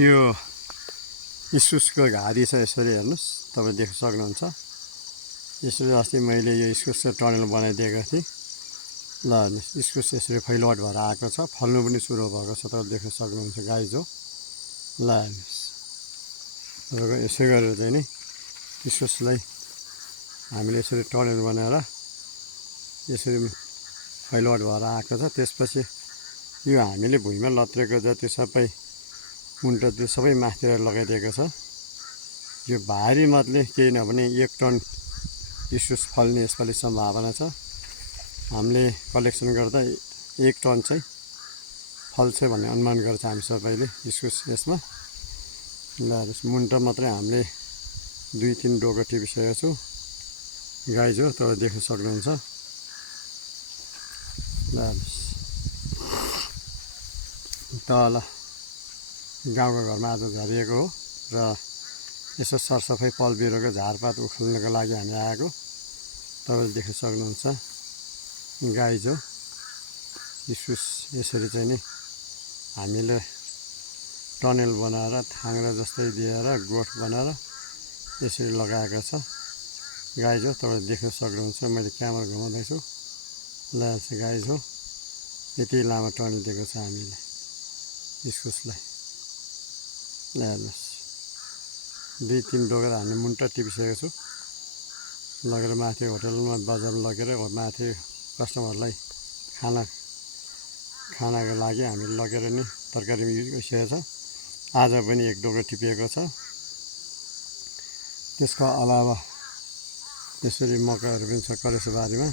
यो इस्कुसको घारी छ। यसरी हेर्नुहोस्, तपाईँ देख्न सक्नुहुन्छ। यसरी अस्ति मैले यो इस्कुसको टनल बनाइदिएको थिएँ। ल हेर्नुहोस्, इस्कुस यसरी फैलावट भएर आएको छ, फल्नु पनि सुरु भएको छ। तपाईँ देख्न सक्नुहुन्छ गाइज हो। ल हेर्नुहोस्, यसै गरेर चाहिँ नि इस्कुसलाई हामीले यसरी टनल बनाएर यसरी फैलावट भएर आएको छ। त्यसपछि यो हामीले भुइँमा लत्रेको जति सबै मुन्टा त्यो सबै माथितिर लगाइदिएको छ। यो भारी मतले केही नभने 1 टन इस्कुस फल्ने यसपालि सम्भावना छ। हामीले कलेक्सन गर्दा 1 टन चाहिँ फल्छ भन्ने अनुमान गर्छ हामी सबैले इस्कुस यसमा। ल मुन्टा मात्रै हामीले 2-3 डोको टिपिसकेको छु गाइज हो। तपाईँ देख्न सक्नुहुन्छ। ल तल गाउँको घरमा आज झरिएको हो र यसो सरसफाइ पल बिरुवाको झारपात उखाल्नको लागि हामी आएको। तपाईँले देख्न सक्नुहुन्छ गाइज हो। इस्कुस यसरी चाहिँ नि हामीले टनेल बनाएर थाङ्रा जस्तै दिएर गोठ बनाएर यसरी लगाएको छ गाइज हो। तपाईँले देख्न सक्नुहुन्छ। मैले क्यामेरा घुमाउँदैछु। ल गाइज हो, यति लामो टनेल दिएको छ हामीले इस्कुसलाई। ल हेर्नुहोस्, 2-3 डोकेर हामीले मुन्टा टिपिसकेको छु। लगेर माथि होटलमा बजारमा लगेर माथि कस्टमरलाई खानाको लागि हामीले लगेर नि तरकारीमा युज गरिसकेको छ। आज पनि 1 डोको टिपिएको छ। त्यसको अलावा यसरी मकैहरू पनि छ करेसोबारीमा,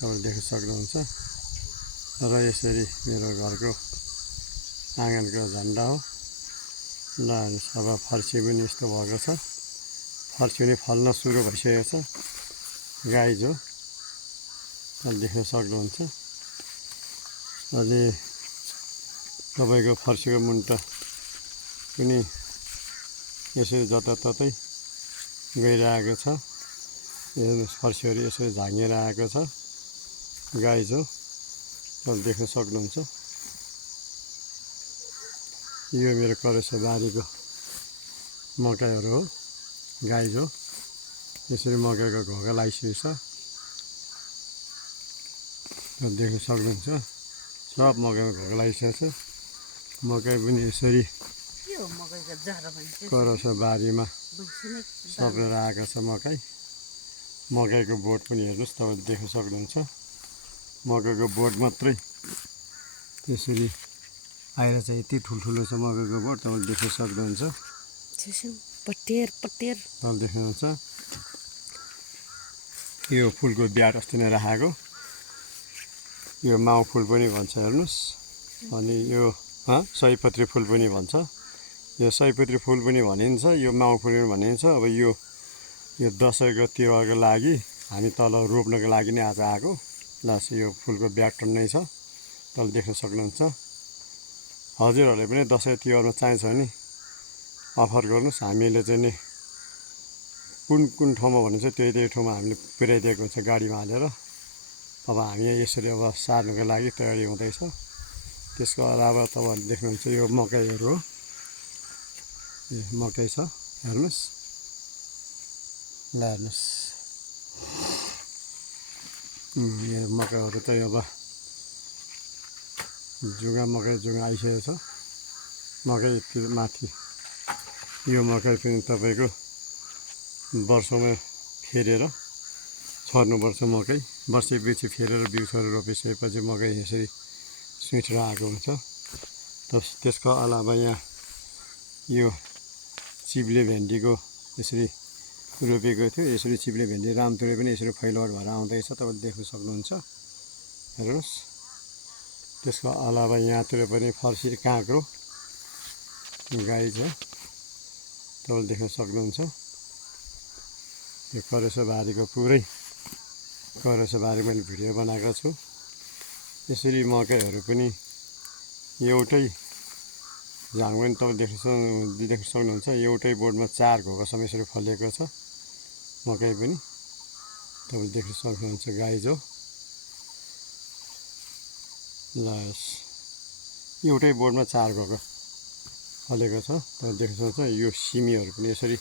तपाईँले देख्न सक्नुहुन्छ। र यसरी मेरो घरको आँगनको झन्डा हो। ल अब फर्सी पनि यस्तो भएको छ। फर्सी पनि फल्न सुरु भइसकेको छ गाइज हो। देख्न सक्नुहुन्छ। अनि तपाईँको फर्सीको मुन्टा पनि यसरी जताततै गइरहेको छ। हेर्नुहोस्, फर्सीहरू यसरी झाँगेर आएको छ गाइज हो। तपाईँले देख्न सक्नुहुन्छ। यो मेरो करेसो बारीको मकैहरू हो गाइज हो। यसरी मकैको घोगा लगाइसकेको छ। देख्न सक्नुहुन्छ। सब मकैमा घोगा लगाइसकेको छ। मकै पनि यसरी करेसो बारीमा सप्रेर आएको छ मकै। मकैको बोट पनि हेर्नुहोस्, तपाईँले देख्न सक्नुहुन्छ। मकैको बोट मात्रै यसरी आएर चाहिँ यति ठुल्ठुलो छ मकैको बोट। तपाईँले देख्न सक्नुहुन्छ। तपाईँले देख्नुहुन्छ। यो फुलको ब्याट अस्ति नै राखेको। यो माउ फुल पनि भन्छ हेर्नुहोस्। अनि यो सयपत्री फुल पनि भन्छ। यो सयपत्री फुल पनि भनिन्छ, यो माउ फुल पनि भनिन्छ। अब यो दसैँको तिहारको लागि हामी तल रोप्नको लागि नै आज आएको। ल यो फुलको ब्याट टन्नै छ। तपाईँले देख्न सक्नुहुन्छ। हजुरहरूले पनि दसैँ तिहारमा चाहिन्छ भने अफर गर्नुहोस्। हामीले चाहिँ नि कुन ठाउँमा भनिन्छ त्यही ठाउँमा हामीले पुर्याइदिएको हुन्छ गाडीमा हालेर। अब हामी यसरी अब सार्नुको लागि तयारी हुँदैछ। त्यसको अलावा तपाईँहरूले देख्नुहुन्छ यो मकैहरू हो। मकै छ हेर्नुहोस्। ल हेर्नुहोस्, यो मकैहरू चाहिँ अब जुगा आइसकेको छ। मकै माथि यो मकै पनि तपाईँको वर्षमा फेरेर छर्नुपर्छ। मकै वर्षैपछि फेरेर बिउहरू रोपिसकेपछि मकै यसरी सुइँठेर आएको हुन्छ। त्यसको अलावा यहाँ यो चिब्ले भेन्डीको यसरी रोपेको थियो। यसरी चिब्ले भेन्डी रामतुरे पनि यसरी फैलावट भएर आउँदैछ। तपाईँले देख्न सक्नुहुन्छ। हेर्नुहोस्, त्यसको अलावा यहाँतिर पनि फर्सी काँक्रो गाई छ। तपाईँले देख्न सक्नुहुन्छ। यो करेसो बारीको पुरै करेसो बारी मैले भिडियो बनाएको छु। यसरी मकैहरू पनि एउटै झाङ पनि तपाईँ देख्न सक्नुहुन्छ। एउटै बोटमा 4 घोगासम्म यसरी फलेको छ मकै पनि। तपाईँले देख्न सक्नुहुन्छ गाइज हो। ल एउटै बोटमा 4 घोको फलेको छ। तपाईँ देख्न सक्नुहुन्छ यो सिमीहरू पनि यसरी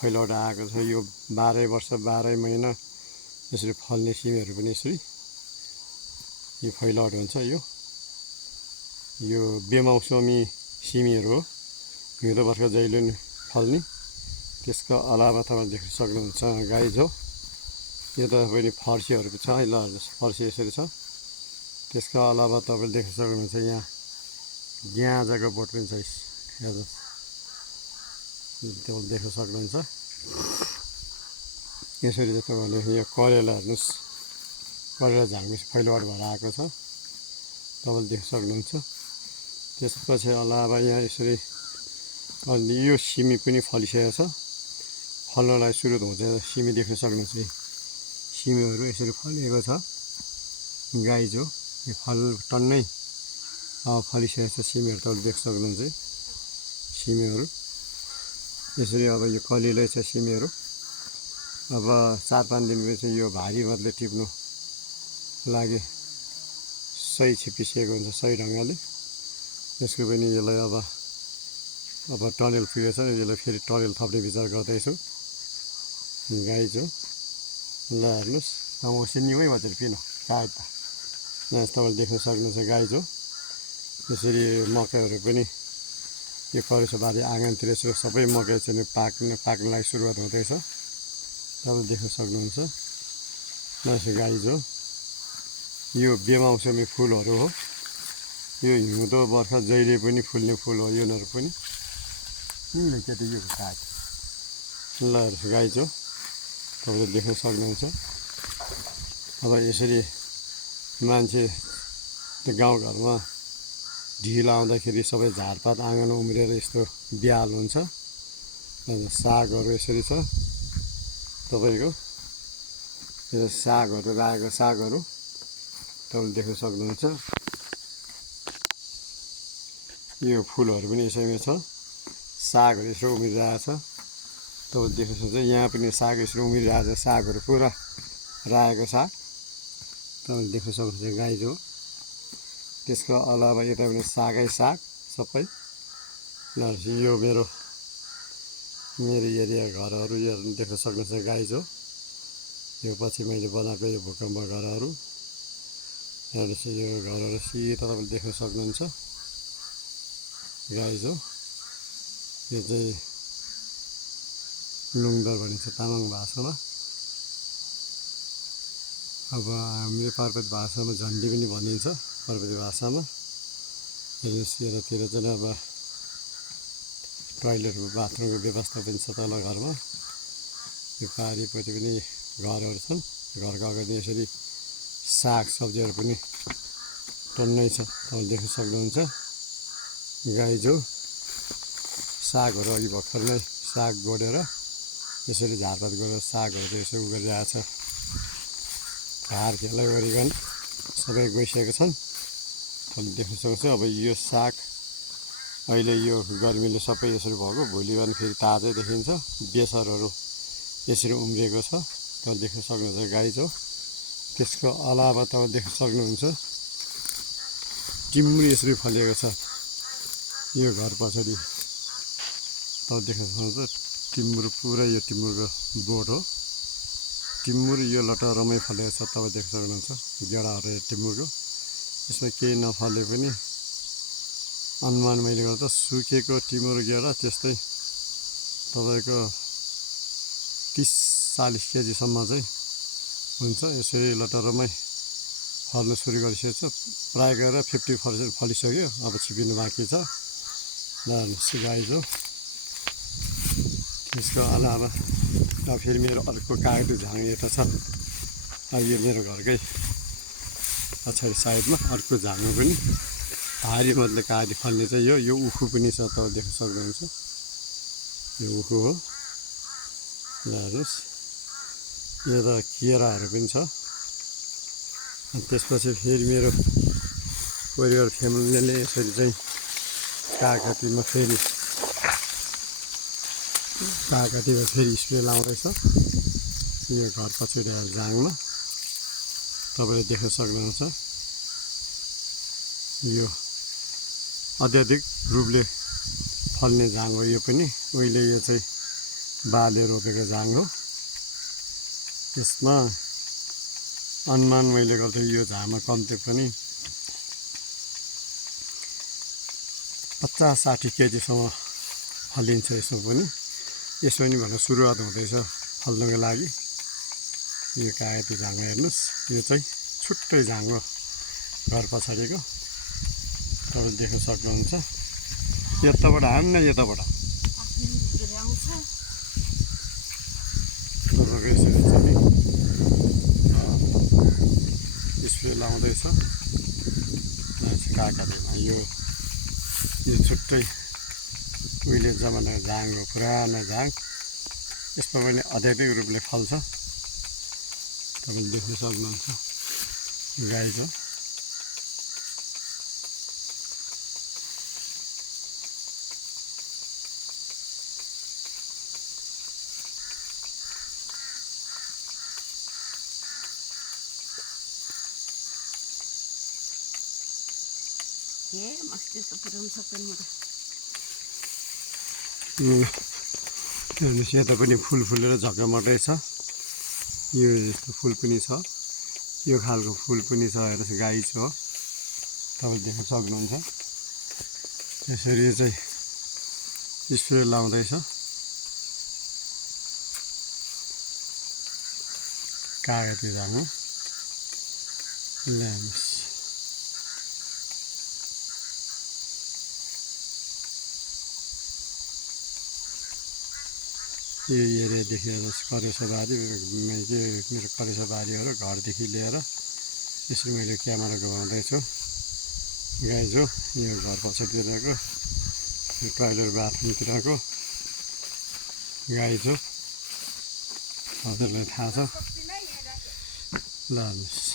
फैलाएर आएको छ। यो 12 वर्ष 12 महिना यसरी फल्ने सिमीहरू पनि यसरी यो फैलाएर हुन्छ। यो बेमौसमी सिमीहरू हो, हिउँदो बर्खा जहिले नि फल्ने। त्यसको अलावा तपाईँ देख्न सक्नुहुन्छ गाइजो, यो त पनि फर्सीहरू छ। ल फर्सी यसरी छ। त्यसको अलावा तपाईँ देख्न सक्नुहुन्छ यहाँ ग्याँजाको बोट पनि छ। हेर्नुहोस्, तपाईँ देख्न सक्नुहुन्छ यसरी चाहिँ तपाईँले यो करेला हेर्नुहोस्, करेला झाङमा फैलावट भएर आएको छ, तपाईँले देख्न सक्नुहुन्छ। त्यसपछि अलावा यहाँ यसरी अनि यो सिमी पनि फलिसकेको छ, फल्नलाई सुरु हुन्छ। सिमी देख्न सक्नुहुन्छ, सिमीहरू यसरी फलेको छ गाइजो। यो फल टन्नै फलिसकेको छ सिमीहरू, तपाईँले देख्न सक्नुहुन्छ सिमीहरू यसरी। अब यो कलिलै छ सिमीहरू। अब 4-5 दिनपछि यो भारी मतले टिप्नु लागि सही छिपिसकेको हुन्छ, सही ढङ्गले। यसको पनि यसलाई अब टनेल पुगेछ, यसलाई फेरि टनेल थप्ने विचार गर्दैछु गाइजो। ल हेर्नुहोस्, अब सिन्नी वही मजाले पिन काट त। यहाँ तपाईँले देख्न सक्नुहुन्छ गाइजो, यसरी मकैहरू पनि यो करेसोबारी आँगनतिर सबै मकै चाहिँ पाक्नलाई सुरुवात हुँदैछ, तपाईँले देख्न सक्नुहुन्छ। नयाँ गाइजो, यो बेमौसमी फुलहरू हो। यो हिउँदो बर्खा जहिले पनि फुल्ने फुल हो यिनीहरू पनि। यो काट ल गाइजो, तपाईँले देख्न सक्नुहुन्छ। अब यसरी मान्छे त्यो गाउँघरमा ढिलो आउँदाखेरि सबै झारपात आँगन उम्रिएर यस्तो बिहाल हुन्छ। सागहरू यसरी छ तपाईँको, यो सागहरू रायोको सागहरू तपाईँले देख्न सक्नुहुन्छ। यो फुलहरू पनि यसैमा छ, सागहरू यसो उम्रिरहेको छ, तपाईँले देख्न सक्नुहुन्छ। यहाँ पनि साग यसरी उम्रिरहेको छ, सागहरू पुरा रायोको साग तपाईँले देख्न सक्नुहुन्छ गाइजो। त्यसको अलावा यता पनि सागै साग सबै। ल यो मेरो एरिया घरहरू यो देख्न सक्नुहुन्छ गाइजो। यो पछि मैले बनाएको यो भूकम्प घरहरू हेर्नुहोस्, यो घरहरू सिधा तपाईँले देख्न सक्नुहुन्छ गाइजो। यो चाहिँ लुङदर भनिन्छ तामाङ भाषामा। अब हाम्रो पर्वत भाषामा झन्डी पनि भनिन्छ पर्वती भाषामा। हेर्नुहोस्, यतातिर चाहिँ अब टोइलेट बाथरुमको व्यवस्था पनि छ तल घरमा। यो पारिपट्टि पनि घरहरू छन्, घरको अगाडि यसरी साग सब्जीहरू पनि टन्नै छ, तपाईँले देख्न सक्नुहुन्छ गाइजो। सागहरू अघि भर्खर नै साग गोडेर यसरी झारपात गरेर सागहरू चाहिँ यसो गरिरहेको छ। हार खेला गरिकन सबै गइसकेको छन्, तपाईँले देख्न सक्नुहुन्छ। अब यो साग अहिले यो गर्मीले सबै यसरी भएको, भोलि बिहान फेरि ताजै देखिन्छ। बेसरहरू यसरी उम्रिएको छ, तपाईँले देख्न सक्नुहुन्छ गाइजो। त्यसको अलावा तपाईँ देख्न सक्नुहुन्छ टिमुर यसरी फलेको छ यो घर पछाडि, तपाईँ देख्न सक्नुहुन्छ। टिमुर पुरा यो टिमुरको बोट हो। टिमुर यो लटरमै फलेको छ, तपाईँ देख्न सक्नुहुन्छ गेडाहरू टिमुरको। यसमा केही नफले पनि अनुमान मैले गर्दा सुकेको टिमुर गेडा त्यस्तै तपाईँको 30-40 केजीसम्म चाहिँ हुन्छ। यसरी लटरमै फल्नु सुरु गरिसकेको छ, प्राय गरेर 50% फलिसक्यो, अब छिपिनु बाँकी छ। ल गाइजो, त्यसको अलावा अब फेरि मेरो अर्को कागती झाङ यता छ। यो मेरो घरकै पछाडि साइडमा अर्को झाङमा पनि भारी मतलब कागती फल्ने चाहिँ यो उखु पनि छ, तपाईँ देख्न सक्नुहुन्छ यो उखु हो। ल हेर्नुहोस्, यो त केराहरू पनि छ। अनि त्यसपछि फेरि मेरो परिवार फ्यामिलीले यसरी चाहिँ कागतीमा फेरि स्प्रे लाउँदैछ यो घर पछाडि झाङमा, तपाईँले देख्न सक्नुहुन्छ। यो अत्याधिक रूपले फल्ने झाङ हो यो पनि। उहिले यो चाहिँ बाले रोपेको झाङ हो। यसमा अनुमान मैले गर्थेँ यो झाङमा कम्ती पनि 50-60 केजीसम्म फलिन्छ यसमा पनि। यसो पनि भनेर सुरुवात हुँदैछ फल्नको लागि। यो कागती झाङ हेर्नुहोस्, यो चाहिँ छुट्टै झाङ हो घर पछाडिको, तपाईँ देख्न सक्नुहुन्छ। यताबाट हान्न, यताबाट तपाईँको यसरी चाहिँ स्प्रे लाउँदैछ कागतीमा। यो छुट्टै उहिले जमानाको झाङ हो, पुरानो झाङ। यसमा पनि अत्याधिक रूपले फल्छ, तपाईँले देख्न सक्नुहुन्छ। गाई छ, हेर्नुहोस् यता पनि फुल फुलेर झकमटै छ। यो यस्तो फुल पनि छ, यो खालको फुल पनि छ। हेर्नुहोस् गाई छ, तपाईँले देख्न सक्नुहुन्छ। यसरी चाहिँ स्प्रे लाउँदैछ कागती झाङ हो। हेर्नुहोस् यो एरियादेखि हेर्नुहोस् करेसोबारी, मेरो करेसोबारी हो र घरदेखि लिएर यसरी मैले क्यामेरा घुमाउँदैछु। गाई जो यो घर पछाडितिरको यो टोइलेट बाथरुमतिरको गाई जो हजुरलाई थाहा छ। ल हेर्नुहोस्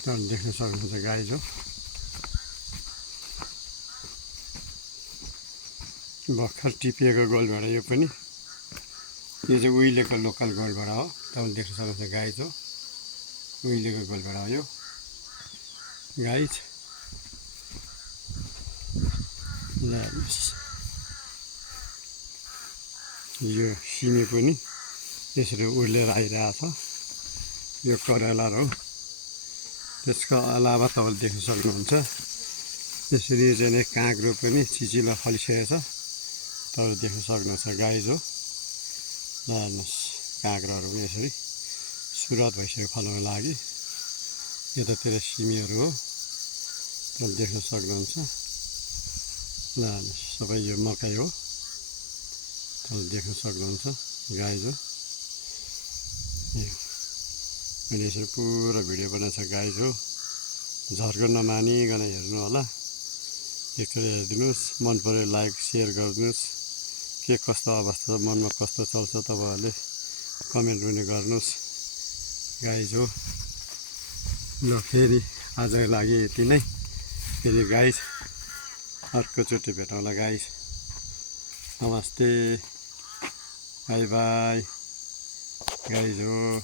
तपाईँले देख्न सक्नुहुन्छ गाई जो भर्खर टिपिएको गोलभाडा। यो पनि यो चाहिँ उहिलेको लोकल गोलभाडा हो, तपाईँले देख्न सक्नुहुन्छ। गाई जो उहिलेको गोलभाडा हो यो गाई। ल हेर्नुहोस् यो सिमी पनि यसरी उर्लेर आइरहेछ। यो करेला हो। त्यसको अलावा तपाईँले देख्न सक्नुहुन्छ यसरी चाहिँ काँक्रो पनि चिचिलो फलिसकेको छ, तपाईँले देख्न सक्नुहुन्छ। गाई जो ल हेर्नुहोस् काँक्रोहरू पनि यसरी सुरुवात भइसक्यो फल्नको लागि। यतातिर सिमीहरू हो, तपाईँले देख्न सक्नुहुन्छ। ल हेर्नुहोस् सबै यो मकै हो, तपाईँले देख्न सक्नुहुन्छ। गाई जो मैले यसरी पुरा भिडियो बनाएको छ। गाई जो झर्को नमानिकन हेर्नु होला, एकचोटि हेरिदिनुहोस्। मन पऱ्यो लाइक सेयर गरिदिनुहोस्। के कस्तो अवस्था छ, मनमा कस्तो चल्छ तपाईँहरूले कमेन्ट पनि गर्नुहोस्। गाई जो ल फेरि आजको लागि यति नै। फेरि गाई अर्कोचोटि भेटौँला गाई। नमस्ते, बाई बाई गाई जो।